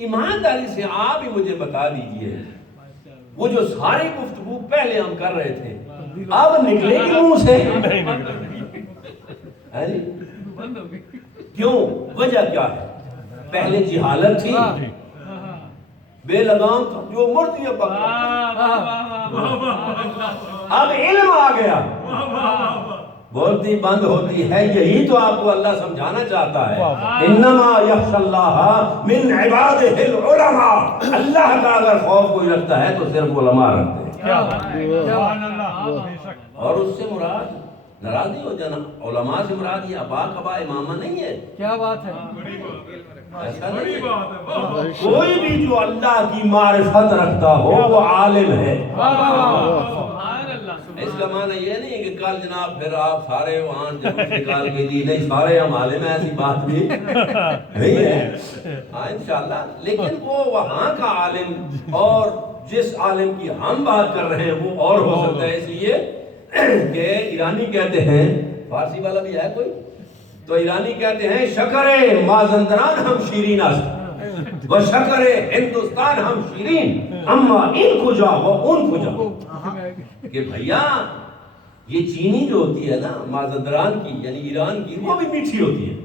ایمانداری سے آپ ہی مجھے بتا دیجئے وہ جو ساری گفتگو پہلے ہم کر رہے تھے اب نکلے گی منہ سے؟ کیوں؟ وجہ کیا ہے؟ پہلے جہالت تھی، بے لگام تھا، جو مرتی ہے پکڑا، اب علم آ گیا، بولتی بند ہوتی ہے۔ یہی تو آپ کو اللہ سمجھانا چاہتا ہے، انما یخشی اللہ من عبادہ العلماء، اللہ کا اگر خوف کوئی رکھتا ہے تو صرف علماء رکھتے ہیں۔ اور اس سے مراد ناراض نہیں ہو جانا، علماء سے مراد یہ ابا کبا امامہ نہیں ہے۔ کیا بات ہے، ایسا نہیں ہے، کوئی بھی جو اللہ کی معرفت رکھتا ہو وہ عالم ہے۔ اس کا معنی یہ نہیں کہ کل جناب پھر آپ سارے وہاں جب نکال کے دی نہیں سارے ہم عالم ہیں، ایسی بات بھی نہیں ہے، ہاں انشاءاللہ، لیکن وہ وہاں کا عالم اور جس عالم کی ہم بات کر رہے ہیں وہ اور ہو سکتا ہے۔ اس لیے کہ ایرانی کہتے ہیں، فارسی والا بھی ہے کوئی تو ایرانی کہتے ہیں شکر مازندران ہم شیرین است و شکر ہندوستان ہم شیرین اما ان کجا و ان کجا، کہ بھیا یہ چینی جو ہوتی ہے نا مازندران کی یعنی ایران کی وہ بھی میٹھی ہوتی ہے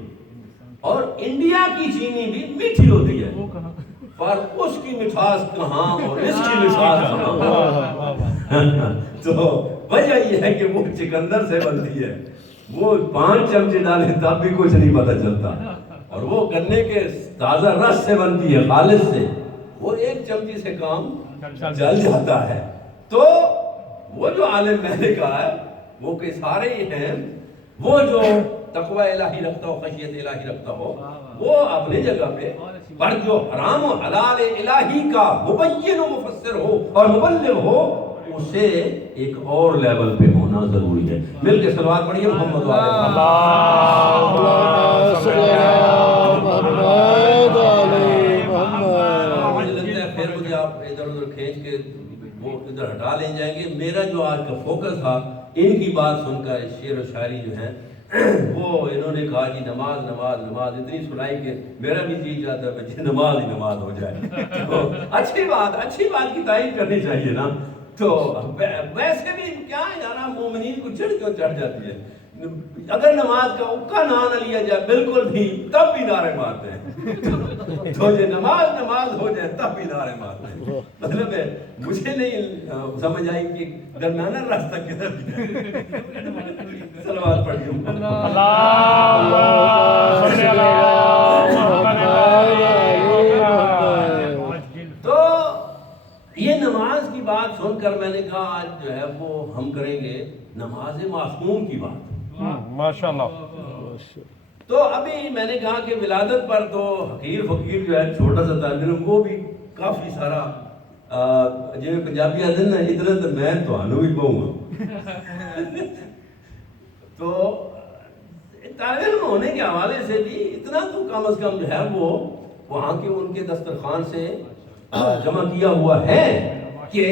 اور انڈیا کی چینی بھی میٹھی ہوتی ہے، پر اس کی مٹھاس کہاں اور اس کی مٹھاس کہاں؟ تو وجہ یہ ہے کہ وہ چکندر سے بنتی ہے، وہ 5 چمچے ڈالے تب بھی کچھ نہیں پتہ چلتا، اور وہ گنے کے تازہ رس سے بنتی ہے خالص سے، اور 1 چمچی سے کام چل جاتا ہے۔ تو وہ جو عالم میں نے کہا ہے وہ کہ سارے ہی ہیں، وہ جو تقوی الہی رکھتا ہو، خشیت الہی رکھتا ہو وہ اپنی جگہ پہ، پر جو حرام و حلال الہی کا مبین و مفسر ہو اور مبلغ ہو اسے ایک اور لیول پہ ہونا ضروری ہے۔ مل کے صلوات پڑھیے محمد والے پھر مجھے آپ ادھر ادھر کھینچ کے وہ ادھر ہٹا لے جائیں گے۔ میرا جو آج کا فوکس تھا ان کی بات سن کر شعر و شاعری جو ہے وہ انہوں نے کہا کہ نماز نماز نماز اتنی سنائی کہ میرا بھی جی چاہتا ہے کہ نماز ہی نماز ہو جائے۔ تو اچھی بات کی تعریف کرنی چاہیے نا، تو ویسے بھی کیا یار مومنین کو چڑھ کیوں چڑھ جاتی ہے؟ اگر نماز کا اکا نہ لیا جائے بالکل بھی تب بھی نعرے مارتے ہیں، تو یہ نماز ہو جائے تب بھی نعرے مارتے ہیں۔ مطلب ہے مجھے نہیں سمجھ آئی کہ درمیانہ راستہ کدھر ہے۔ صلوات پڑھیے تو یہ نماز کی بات سن کر میں نے کہا آج جو ہے وہ ہم کریں گے نماز معصوم کی بات۔ ماشاءاللہ۔ تو ابھی میں نے کہا کہ ولادت پر تو حقیر فقیر جو ہے چھوٹا سا طالب علم وہ بھی کافی سارا جو پنجابی آتے ہیں نا ادھر تو میں تمہوں بھی پاؤں گا، تو طالب علم ہونے کے حوالے سے بھی اتنا تو کم از کم جو ہے وہ وہاں کے ان کے دسترخوان سے جمع کیا ہوا ہے کہ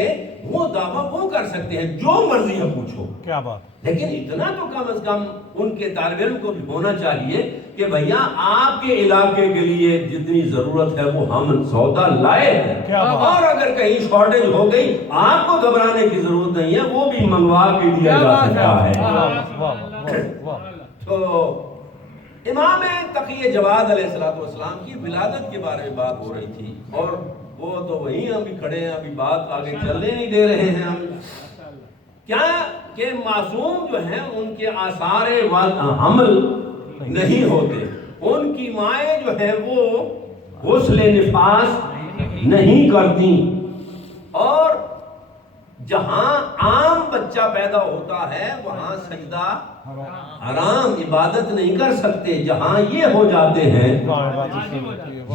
وہ دعویٰ وہ کر سکتے ہیں جو مرضی ہے پوچھو، کیا بات، لیکن اتنا تو کم از کم ان کے طالب علم کو بھی ہونا چاہیے کہ بھیا آپ کے علاقے کے لیے جتنی ضرورت ہے وہ ہم سودا لائے ہیں، اور اگر کہیں شارٹیج ہو گئی آپ کو گھبرانے کی ضرورت نہیں ہے، وہ بھی منگوا کے دیا جا سکتا ہے۔ تو امام تقی جواد علیہ السلام کی ولادت کے بارے میں بات ہو رہی تھی، اور وہ تو وہیں ابھی کھڑے ہیں، ابھی بات آگے چلنے نہیں دے رہے ہیں ہم۔ کیا کہ معصوم جو ہیں ان کے آثار حمل نہیں ہوتے، ان کی مائیں جو ہیں وہ غسل نفاس نہیں کرتی، اور جہاں عام بچہ پیدا ہوتا ہے وہاں سجدہ حرام، عبادت نہیں کر سکتے۔ جہاں یہ ہو جاتے ہیں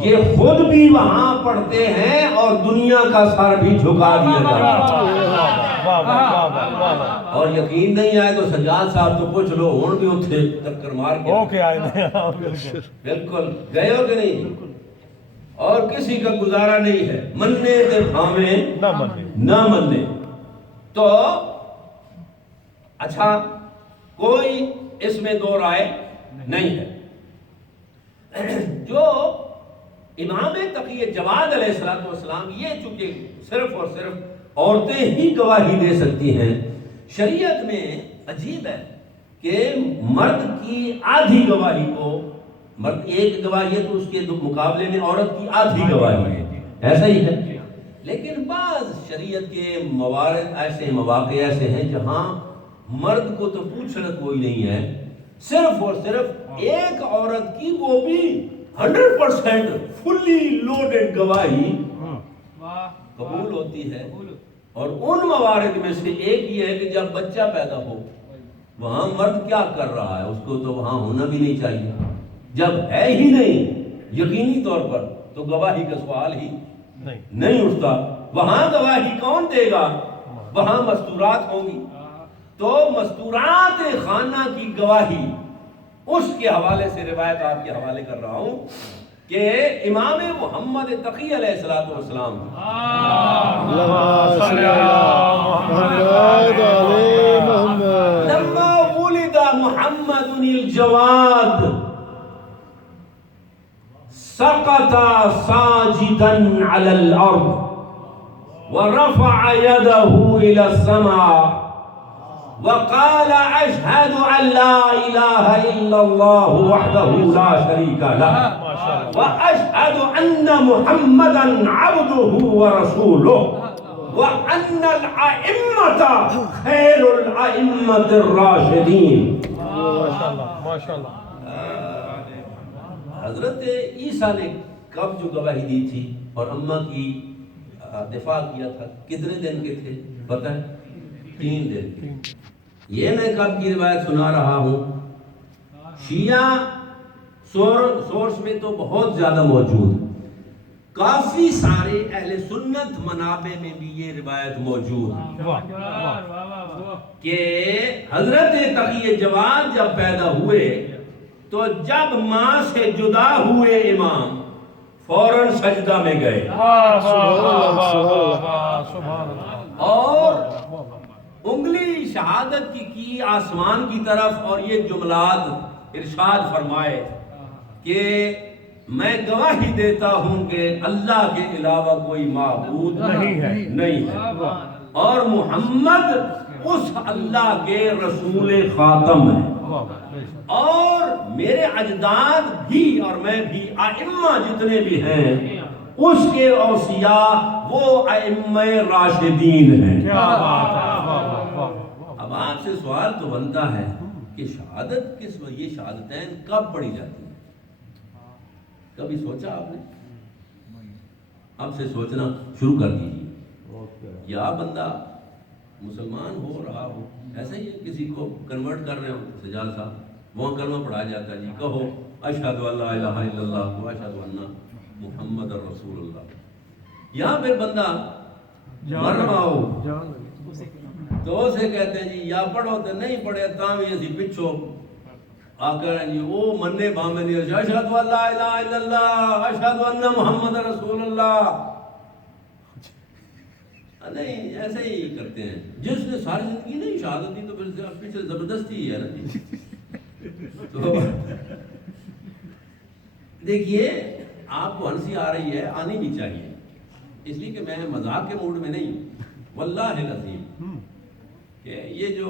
یہ خود بھی وہاں پڑھتے ہیں اور دنیا کا سر بھی جھکا دیا جاتا ہے۔ اور یقین نہیں آئے تو سجاد صاحب تو پوچھ لو، ہون بھی اتھے چکر مار کے بالکل گئے ہو کہ نہیں، اور کسی کا گزارا نہیں ہے، مننے تے بھاویں نہ مننے۔ تو اچھا کوئی اس میں دو رائے نہیں ہے۔ جو امام تقی جواد علیہ الصلوۃ والسلام یہ چونکہ صرف اور صرف عورتیں ہی گواہی دے سکتی ہیں، شریعت میں عجیب ہے کہ مرد کی آدھی گواہی کو، مرد ایک گواہی ہے تو اس کے مقابلے میں عورت کی آدھی گواہی ہے، ایسا ہی ہے۔ لیکن بعض شریعت کے موارد ایسے مواقع ایسے ہیں جہاں مرد کو تو پوچھنا کوئی نہیں ہے، صرف اور صرف ایک عورت کی وہ بھی 100% فلی لوڈڈ گواہی قبول ہوتی ہے۔ اور ان موارد میں سے ایک یہ ہے کہ جب بچہ پیدا ہو، وہاں مرد کیا کر رہا ہے، اس کو تو وہاں ہونا بھی نہیں چاہیے۔ جب ہے ہی نہیں یقینی طور پر تو گواہی کا سوال ہی نہیں اٹھتا۔ وہاں گواہی کون دے گا؟ وہاں مستورات ہوں گی، تو مستورات خانہ کی گواہی، اس کے حوالے سے روایت آپ کے حوالے کر رہا ہوں کہ امام محمد تقی علیہ الصلوۃ والسلام لما ولد محمد الجواد سقط ساجدا على الارض ورفع يده الى السماء وقال اشهد ان لا اله الا الله وحده لا شريك له واشهد ان محمدا عبده ورسوله وان الائمه خير الائمه الراشدين۔ ماشاءاللہ۔ حضرت عیسیٰ نے کب جو گواہی دی تھی اور اماں کی دفاع کیا تھا کتنے دن کے تھے پتہ ہے؟ 3 دن کے۔ یہ میں کب کی روایت سنا رہا ہوں، شیعہ سورس میں تو بہت زیادہ موجود، کافی سارے اہل سنت منابع میں بھی یہ روایت موجود کہ حضرت تقی جواد جب پیدا ہوئے تو جب ماں سے جدا ہوئے امام فوراً سجدہ میں گئے اور انگلی شہادت کی آسمان کی طرف اور یہ جملات ارشاد فرمائے کہ میں گواہی دیتا ہوں کہ اللہ کے علاوہ کوئی معبود نہیں ہے اور محمد اس اللہ کے رسول خاتم ہے، اور میرے اجداد بھی اور میں بھی ائمہ جتنے بھی ہیں اس کے اوصیاء وہ ائمہ راشدین ہیں۔ اب آپ سے سوال تو بنتا ہے کہ شہادت کس وقت، یہ شہادتین کب پڑھی جاتی ہیں؟ کبھی سوچا آپ نے؟ اب سے سوچنا شروع کر دیجیے۔ یا بندہ مسلمان ہو رہا ہو، ایسا ہی کسی کو کنورٹ کر رہے ہو، سجاد صاحب وہاں کلمہ پڑھایا جاتا ہے، جی کہو اشہد ان لا الہ الا اللہ واشہد ان محمد رسول اللہ۔ یا پھر بندہ مر رہا ہو تو اسے کہتے ہیں جی یا پڑھو تو نہیں پڑھے تاں بھی اسی پچھو آ کر جی وہ مننے بامے نہیں، اشہد ان لا الہ الا اللہ اشہد ان محمد رسول اللہ، نہیں ایسے ہی کرتے ہیں۔ جس نے ساری زندگی نہیں شہادت دی تو پھر پیچھے زبردستی ہے نا جی۔ تو دیکھیے آپ کو ہنسی آ رہی ہے، آنی بھی چاہیے، اس لیے کہ میں مذاق کے موڈ میں نہیں ہوں، واللہ العظیم کہ یہ جو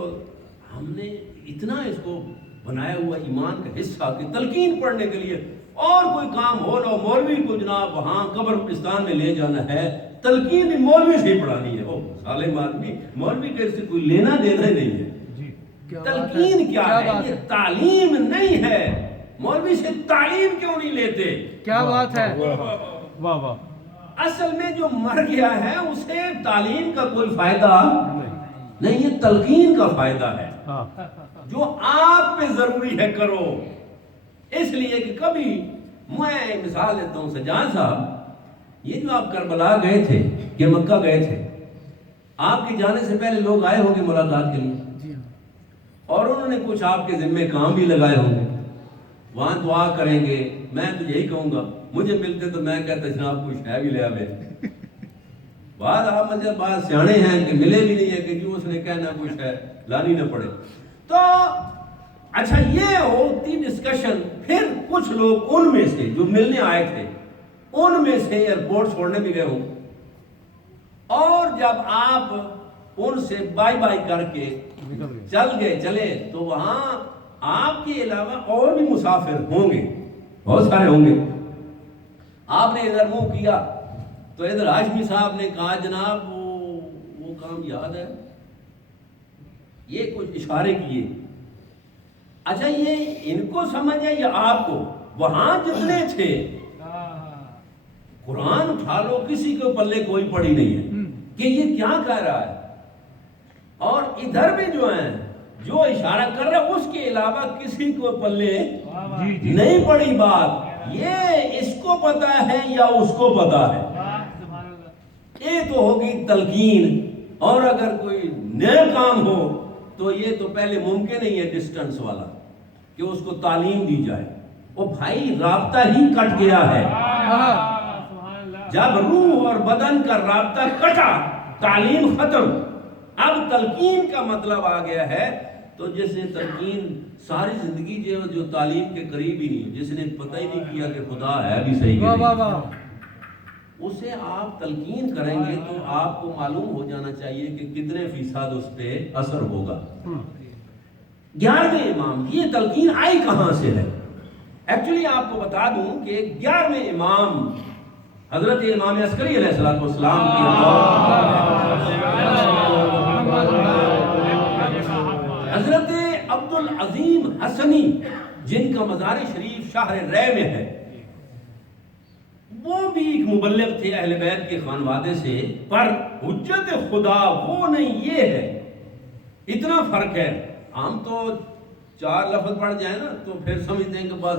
ہم نے اتنا اس کو بنایا ہوا ایمان کا حصہ کہ تلقین پڑھنے کے لیے اور کوئی کام ہو نہ، مولوی کو جناب وہاں قبرستان میں لے جانا ہے، تلقین بھی مولوی سے ہی پڑھانی ہے، او سالم آدمی، مولوی کے سے کوئی لینا دینا نہیں ہے۔ تلقین کیا ہے؟ یہ تعلیم نہیں ہے، مولوی سے تعلیم کیوں نہیں لیتے؟ کیا بات ہے، واہ واہ۔ اصل میں جو مر گیا ہے اسے تعلیم کا کوئی فائدہ نہیں، یہ تلقین کا فائدہ ہے جو آپ پہ ضروری ہے کرو۔ اس لیے کہ کبھی میں مثال دیتا ہوں، سجاد صاحب یہ جو آپ کربلا گئے تھے کہ مکہ گئے تھے، آپ کے جانے سے پہلے لوگ آئے ہوں گے ملاقات کے لیے اور انہوں نے کچھ آپ کے ذمہ کام بھی لگائے ہوں گے، وہاں دعا کریں گے، میں تو یہی کہوں گا، مجھے ملتے تو میں کہتا جناب کچھ ہے بھی لے آوے، بعد آپ مجھے بعض سیانے ہیں کہ ملے بھی نہیں ہے کہ جو اس نے کہنا کچھ ہے لانی نہ پڑے۔ تو اچھا یہ ہوتی ڈسکشن، پھر کچھ لوگ ان میں سے جو ملنے آئے تھے ان میں سے ایئرپورٹ چھوڑنے بھی گئے ہوں، اور جب آپ ان سے بائی بائی کر کے چلے تو وہاں آپ کے علاوہ اور بھی مسافر ہوں گے، بہت سارے ہوں گے. آپ نے ادھر منہ کیا تو ادھر ہاشمی صاحب نے کہا جناب وہ کام یاد ہے، یہ کچھ اشارے کیے. اچھا یہ ان کو سمجھ ہے یا آپ کو؟ وہاں جتنے تھے قرآن اٹھا لو، کسی کو پلے کوئی پڑی نہیں ہے کہ یہ کیا کہہ رہا ہے. اور ادھر بھی جو ہیں جو اشارہ کر رہا ہے اس کے علاوہ کسی کو پلے نہیں پڑی بات. یہ اس کو پتا ہے یا اس کو پتا ہے؟ یہ تو ہوگی تلقین. اور اگر کوئی نیا کام ہو تو یہ تو پہلے ممکن نہیں ہے ڈسٹنس والا کہ اس کو تعلیم دی جائے. وہ بھائی رابطہ ہی کٹ گیا ہے. جب روح اور بدن کا رابطہ کٹا تعلیم ختم. اب تلقین کا مطلب آ گیا ہے. تو جیسے تلقین ساری زندگی جو تعلیم کے قریب ہی نہیں، جس نے پتہ ہی نہیں کیا کہ خدا ہے بھی صحیح اسے آپ تلقین کریں گے تو آپ کو معلوم ہو جانا چاہیے کہ کتنے فیصد اس پہ اثر ہوگا. 11ویں امام، یہ تلقین آئی کہاں سے ہے؟ ایکچولی آپ کو بتا دوں کہ 11ویں امام حضرت امام عسکری علیہ السلام حضرت عبد العظیم حسنی جن کا مزار شریف شہر رے میں ہے، وہ بھی ایک مبلغ تھے اہل بیت کے خانوادے سے، پر حجت خدا وہ نہیں یہ ہے. اتنا فرق ہے. ہم تو 4 لفظ پڑھ جائیں نا تو پھر سمجھتے ہیں کہ بس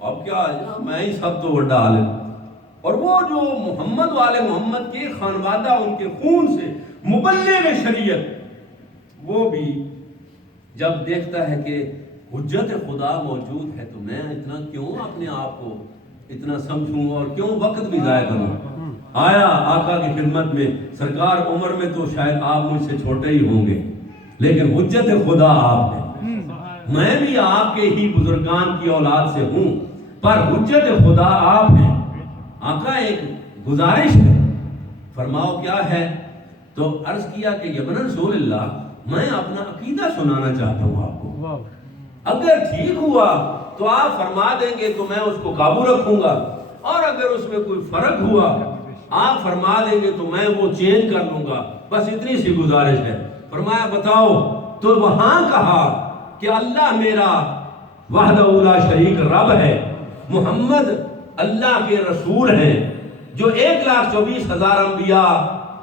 اب کیا میں ہی سب تو بڑا عالم. اور وہ جو محمد والے محمد کے خانوادہ ان کے خون سے مبلغ شریعت، وہ بھی جب دیکھتا ہے کہ حجت خدا موجود ہے تو میں اتنا کیوں اپنے آپ کو اتنا سمجھوں اور کیوں وقت بھی ضائع کروں. آیا آقا کی خدمت میں، سرکار عمر میں تو شاید آپ مجھ سے چھوٹے ہی ہوں گے لیکن حجت خدا آپ ہے. میں بھی آپ کے ہی بزرگان کی اولاد سے ہوں پر حجت خدا آپ ہیں. آقا ایک گزارش ہے، فرماؤ کیا ہے؟ تو عرض کیا کہ یبن رسول اللہ میں اپنا عقیدہ سنانا چاہتا ہوں آپ کو، اگر ٹھیک ہوا تو آپ فرما دیں گے تو میں اس کو قابو رکھوں گا، اور اگر اس میں کوئی فرق ہوا آپ فرما دیں گے تو میں وہ چینج کر لوں گا. بس اتنی سی گزارش ہے. فرمایا بتاؤ. تو وہاں کہا کہ اللہ میرا وحدہ لا شریک رب ہے، محمد اللہ کے رسول ہیں جو 1,24,000 انبیاء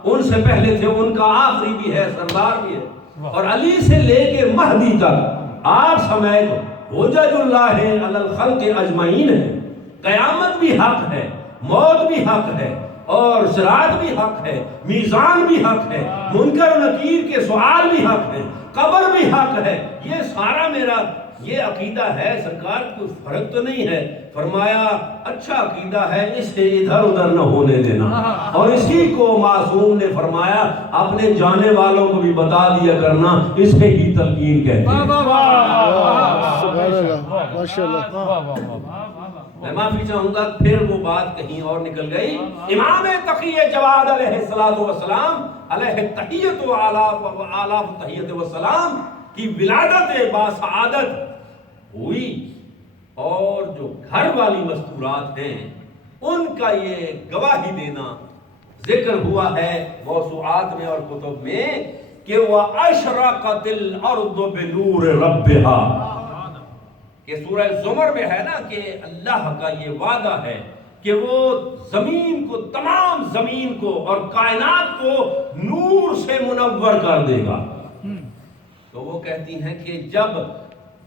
ان سے پہلے تھے، ان کا آخری بھی ہے، سردار بھی ہے، اور علی سے لے کے مہدی تک آپ سمیت حجج اللہ علی الخلق اجمعین ہے. قیامت بھی حق ہے، موت بھی حق ہے، اور صراط بھی حق ہے، میزان بھی حق ہے، منکر و نکیر کے سوال بھی حق ہے، قبر بھی حق ہے. یہ سارا میرا یہ عقیدہ ہے. سرکار کوئی فرق تو نہیں ہے. فرمایا اچھا عقیدہ ہے، اسے ادھر ادھر نہ ہونے دینا. اور اسی کو معصوم نے فرمایا اپنے جانے والوں کو بھی بتا دیا کرنا، اسے ہی تلقین کہتے ہیں. میں معافی چاہوں گا پھر وہ بات کہیں اور نکل گئی. امام تقی جواد علیہ السلام علیہ تحیت و آلاف تحیت و سلام کی ولادت باسعادت ہوئی، اور جو گھر والی مستورات ہیں ان کا یہ گواہی دینا ذکر ہوا ہے موسوعات میں اور کتب میں کہ وَأَشْرَقَتِ الْأَرْضُ بِنُورِ رَبِّهَا، کہ سورہ زمر میں ہے نا کہ اللہ کا یہ وعدہ ہے کہ وہ زمین کو، تمام زمین کو اور کائنات کو نور سے منور کر دے گا. تو وہ کہتی ہیں کہ جب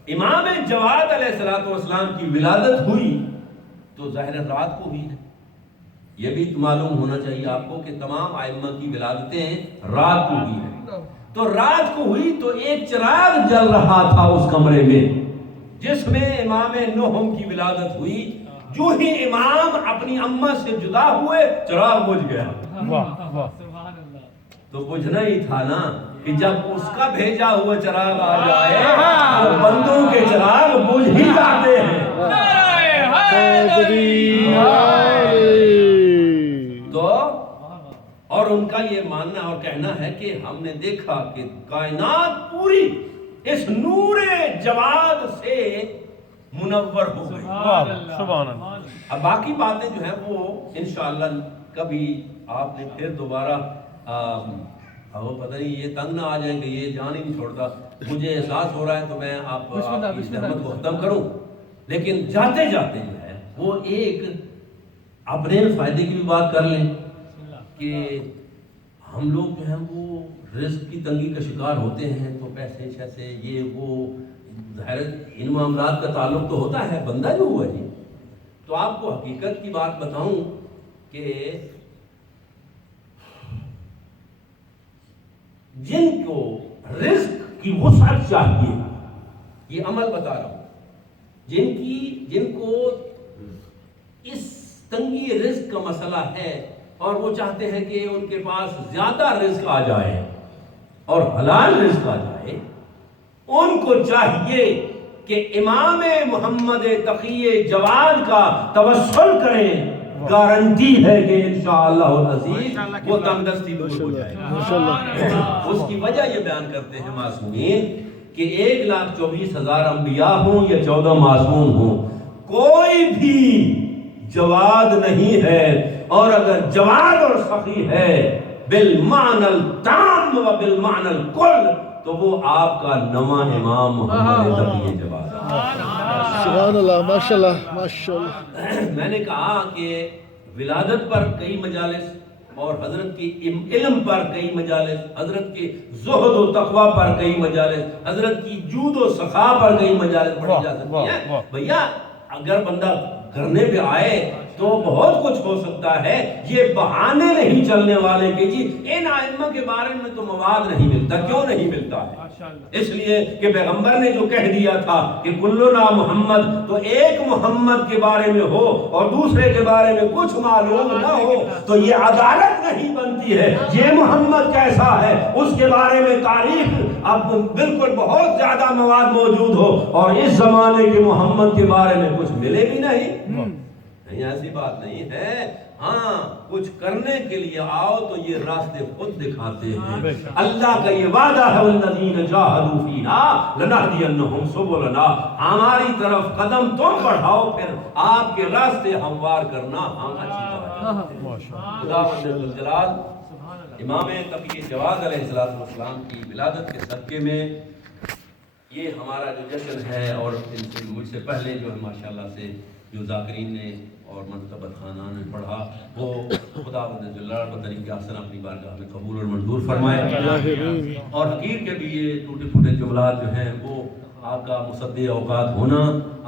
امام جواد علیہ السلام کی ولادت ہوئی تو ظاہر رات کو ہوئی ہے. یہ بھی معلوم ہونا چاہیے آپ کو کہ تمام ائمہ کی ولادتیں رات کو ہوئی ہیں. تو رات کو ہوئی تو ایک چراغ جل رہا تھا اس کمرے میں جس میں امام نوح کی ولادت ہوئی. جو ہی امام اپنی اماں سے جدا ہوئے چراغ بجھ گیا. تو بجھنا ہی تھا نا کہ جب اس کا بھیجا ہوا چراغ آ جائے تو بندوں کے چراغ بجھ ہی جاتے ہیں. اور ان کا یہ ماننا اور کہنا ہے کہ ہم نے دیکھا کہ کائنات پوری اس نور جواد سے منور ہو گئی. سبحان اللہ. اب باقی باتیں جو ہیں وہ انشاءاللہ کبھی آپ نے پھر دوبارہ وہ پتہ نہیں یہ تنگ نہ آ جائیں کہ یہ جان ہی نہیں چھوڑتا. مجھے احساس ہو رہا ہے تو میں آپ کی خدمت کو ختم کروں، لیکن جاتے جاتے جو ہے وہ ایک اپنے فائدے کی بھی بات کر لیں کہ ہم لوگ جو ہیں وہ رزق کی تنگی کا شکار ہوتے ہیں تو پیسے شیسے یہ وہ ظاہر ان معاملات کا تعلق تو ہوتا ہے، بندہ جو ہوا جی. تو آپ کو حقیقت کی بات بتاؤں کہ جن کو رزق کی وسعت چاہیے، یہ عمل بتا رہا ہوں، جن کو اس تنگی رزق کا مسئلہ ہے اور وہ چاہتے ہیں کہ ان کے پاس زیادہ رزق آ جائے اور حلال رزق آ جائے، ان کو چاہیے کہ امام محمد تقی جواد کا توسل کریں. گارنٹی ہے کہ انشاءاللہ العزیز وہ تنگ دستی دور ہو جائے گا. اس کی وجہ یہ بیان کرتے ہیں معصومین کہ 1,24,000 انبیاء ہوں یا 14 معصوم ہوں، کوئی بھی جواد نہیں ہے. اور اگر جواد اور سخی ہے بالمعنی التام و بالمعنی الکل تو وہ آپ کا نواں امام محمد تقی جواد. سبحان اللہ، ماشاءاللہ ماشاءاللہ. میں نے کہا کہ ولادت پر کئی مجالس اور حضرت کی علم پر کئی مجالس، حضرت کے زہد و تقوی پر کئی مجالس، حضرت کی جود و سخا پر کئی مجالس پڑھی جا سکتی ہیں. بھیا اگر بندہ کرنے پہ آئے تو بہت کچھ ہو سکتا ہے. یہ بہانے نہیں چلنے والے کہ جی ان ائمہ کے بارے میں تو مواد نہیں ملتا. کیوں نہیں ملتا ہے؟ اس لیے کہ پیغمبر نے جو کہہ دیا تھا کہ کلنا محمد، تو ایک محمد کے بارے میں ہو اور دوسرے کے بارے میں کچھ معلوم نہ ہو تو یہ عدالت نہیں بنتی ہے. یہ محمد کیسا ہے اس کے بارے میں تاریخ اب بالکل بہت زیادہ مواد موجود ہو اور اس زمانے کے محمد کے بارے میں کچھ ملے بھی نہیں. ایسی بات نہیں ہے. ہاں کچھ کرنے کے لیے آؤ تو یہ راستے خود دکھاتے ہیں. اللہ کا یہ وعدہ ہے والذین جاہدوا فینا لنہدینہم سبلنا. ہماری طرف قدم تم بڑھاؤ پھر آپ کے راستے ہموار کرنا ہم اچھی طرح. خداوند ذوالجلال امام تقی جواد علیہ السلام کی ولادت کے صدقے میں یہ ہمارا جو جشن ہے، اور ان سے مجھ سے پہلے جو ہے ماشاءاللہ سے جو ذاکرین نے اور منتقبت خانان نے پڑھا، وہ خداوند ذوالجلال بطریق احسن اپنی بارگاہ میں قبول اور منظور فرمائے. اور حقیر کے بھی یہ ٹوٹے پھوٹے جملات جو ہیں وہ آپ کا مصدع اوقات ہونا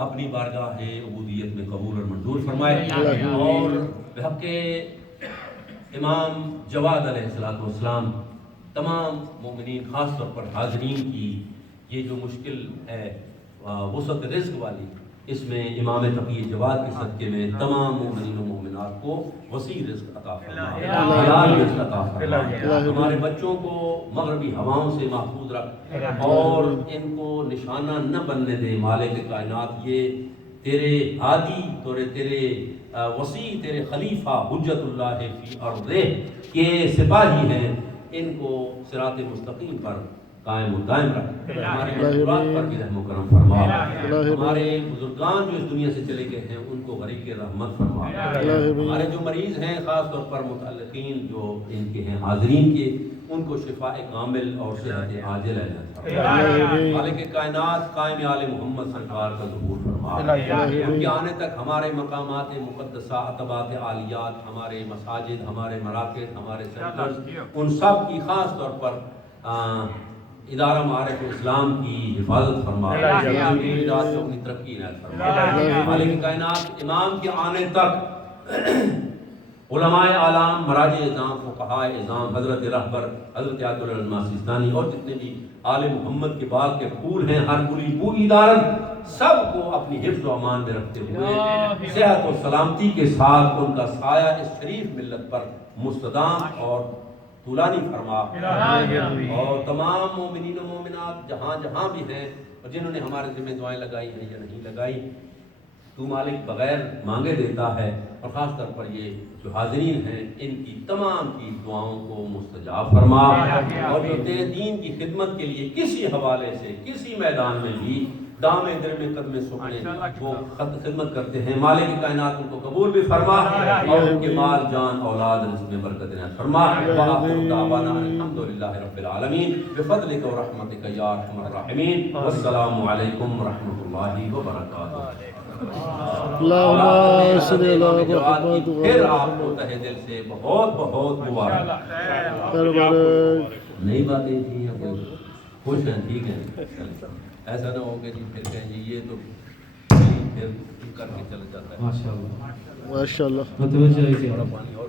اپنی بارگاہ عبودیت میں قبول اور منظور فرمائے. اور بحق امام جواد علیہ السلام تمام مومنین خاص طور پر حاضرین کی یہ جو مشکل ہے وسعت رزق والی، اس میں امام تقی جواد کے صدقے میں تمام مومنین و مومنات کو وسیع رزق عطا فرمائے، حلال رزق عطا فرمائے. ہمارے بچوں کو مغربی ہواؤں سے محفوظ رکھ اور ان کو نشانہ نہ بننے دے. مالک کائنات یہ تیرے ہادی تیرے وسیع تیرے خلیفہ حجت اللہ فی ارضہ کے سپاہی ہیں، ان کو صراط مستقیم پر قائم و دائم رکھ. ہمارے مذکورات پر بھی رحم و کرم فرما. ہمارے بزرگان جو اس دنیا سے چلے گئے ہیں ان کو غریق رحمت فرما. ہمارے جو مریض ہیں خاص طور پر متعلقین جو ان کے ہیں حاضرین کے، ان کو شفاء کامل اور صحت عاجل ہے. مالک کائنات قائم آل محمد سرکار کا ظہور فرما. ان کے آنے تک ہمارے مقامات مقدسہ، عتبات عالیات، ہمارے مساجد، ہمارے مراکز، ہمارے سینٹرز، ان سب کی خاص طور پر ادارہ معارف اسلام کی حفاظت فرما. اپنی ترقی فرما. مالک کائنات امام کے آنے تک علماء اعلام، مراجع اعظام، فقہاء اعظام، حضرت رہبر حضرت عبد العلماء سیستانی اور جتنے بھی آل محمد کے باغ کے پھول ہیں، ہر گلی بوئی دارن، سب کو اپنی حفظ و امان میں رکھتے ہوئے صحت و سلامتی کے ساتھ ان کا سایہ اس شریف ملت پر مستدام اور طولانی فرما. اور تمام مومنین و مومنات جہاں جہاں بھی ہیں اور جنہوں نے ہمارے ذمہ دعائیں لگائی ہیں یا نہیں لگائی، تو مالک بغیر مانگے دیتا ہے اور خاص طور پر یہ جو حاضرین ہیں ان کی تمام کی دعاؤں کو مستجاب فرما، اور جو دین کی خدمت کے لیے کسی حوالے سے کسی میدان میں بھی دامے درمے قدمے سکھنے وہ خدمت کرتے ہیں، مالک کائنات ان کو قبول بھی فرما اور ان کے مال جان اولاد رزق میں برکت عنایت فرما۔ وآخر دعوانا الحمدللہ رب العالمین بفضلک ورحمتک یا ارحم الراحمین، والسلام علیکم ورحمۃ اللہ وبرکاتہ۔ اللہم صلی علی محمد پھر آپ کو تہہ دل سے بہت بہت مبارک۔ نئی باتیں تھیں یا کوئی خوش ہیں؟ ٹھیک ہے، ایسا نہ ہو کہ جی پھر کہیں جی یہ تو پھر کر کے چلا جاتا ہے۔ ماشاءاللہ ماشاءاللہ متوجہ ہے کہ تھوڑا پانی اور